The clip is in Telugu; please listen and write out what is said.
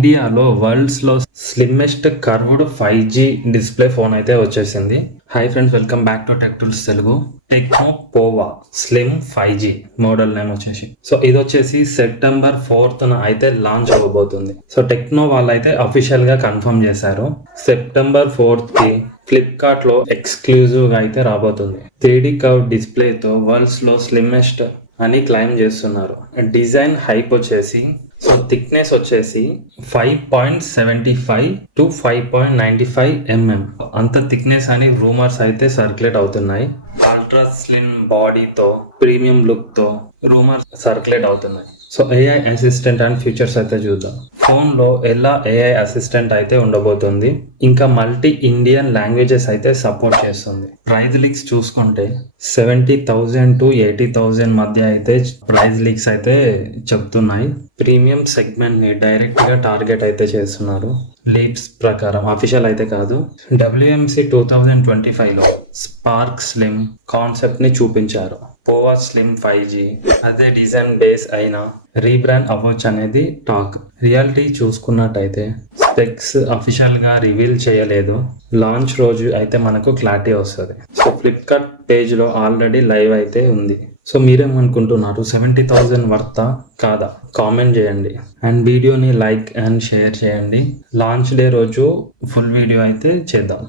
ఇండియాలో వరల్డ్స్లో slimmest curved 5G display phone అయితే వచ్చేసింది. Hi friends, welcome back to tech tools Telugu. Tecno Pova slim 5G model name వచ్చేసి ఇది వచ్చేసి సెప్టెంబర్ 4th అయితే లాంచ్ అవ్వబోతుంది. టెక్నో వాళ్ళు అయితే అఫీషియల్ గా కన్ఫర్మ్ చేశారు. సెప్టెంబర్ 4th కి ఫ్లిప్కార్ట్ లో ఎక్స్క్లూజివ్ గా అయితే రాబోతుంది. 3D కర్వ్ డిస్ప్లే తో వరల్డ్స్ లో స్లిమ్మెస్ట్ అని క్లైమ్ చేస్తున్నారు. డిజైన్ హైప్ వచ్చేసి థిక్నెస్ వచ్చేసి 5.75 to 5.95 mm అంత థిక్నెస్ అని రూమర్స్ అయితే సర్క్యులేట్ అవుతున్నాయి. అల్ట్రా స్లిమ్ బాడీతో ప్రీమియం లుక్ తో రూమర్స్ సర్క్యులేట్ అవుతున్నాయి. ఏఐ అసిస్టెంట్ అండ్ ఫీచర్స్ అయితే చూద్దాం. ఫోన్ లో ఎలా ఏఐ అసిస్టెంట్ అయితే ఉండబోతుంది, ఇంకా మల్టీ ఇండియన్ లాంగ్వేజెస్ అయితే సపోర్ట్ చేస్తుంది. ప్రైజ్ లీక్స్ చూసుకుంటే 70,000 to 80,000 మధ్య అయితే ప్రైజ్ లీక్స్ అయితే చెప్తున్నాయి. ప్రీమియం సెగ్మెంట్ ని డైరెక్ట్ గా టార్గెట్ అయితే చేస్తున్నారు. లీప్స్ ప్రకారం, అఫీషియల్ అయితే కాదు. WMC 2025 లో స్పార్క్ స్లిమ్ కాన్సెప్ట్ ని చూపించారు. పోవా స్లిమ్ 5G అదే డిజైన్ బేస్ అయినా రీబ్రాండ్ అవ్వచ్చు అనేది టాక్. రియాలిటీ చూసుకున్నట్టయితే స్పెక్స్ అఫీషియల్ గా రివీల్ చేయలేదు. లాంచ్ రోజు అయితే మనకు క్లారిటీ వస్తుంది. ఫ్లిప్కార్ట్ పేజ్ లో ఆల్రెడీ లైవ్ అయితే ఉంది. మీరేమనుకుంటున్నారు? 70,000 వర్తా కాదా? కామెంట్ చేయండి అండ్ వీడియోని లైక్ అండ్ షేర్ చేయండి. లాంచ్ డే రోజు ఫుల్ వీడియో అయితే చేద్దాం.